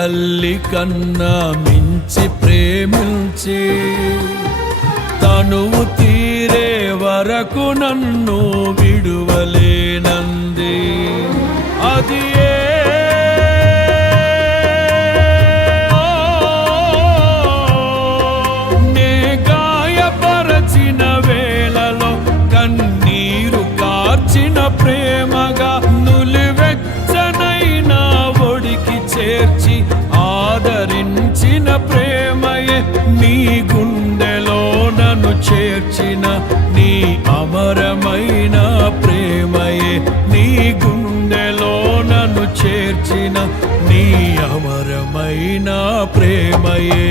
తల్లి కన్నా మించి ప్రేమించి తనువు తీరే వరకు నన్ను విడువలేనంది. అది నే గాయపరచిన వేళలో కన్నీరు కార్చిన ప్రేమగా నులివెచ్చనైనా ఒడికి చేర్చి ఆదరించిన ప్రేమయే నీ గుండెలో నన్ను చేర్చిన నీ అమరమైన ప్రేమయే నీ గుండెలో నన్ను చేర్చిన నీ అమరమైన ప్రేమయే.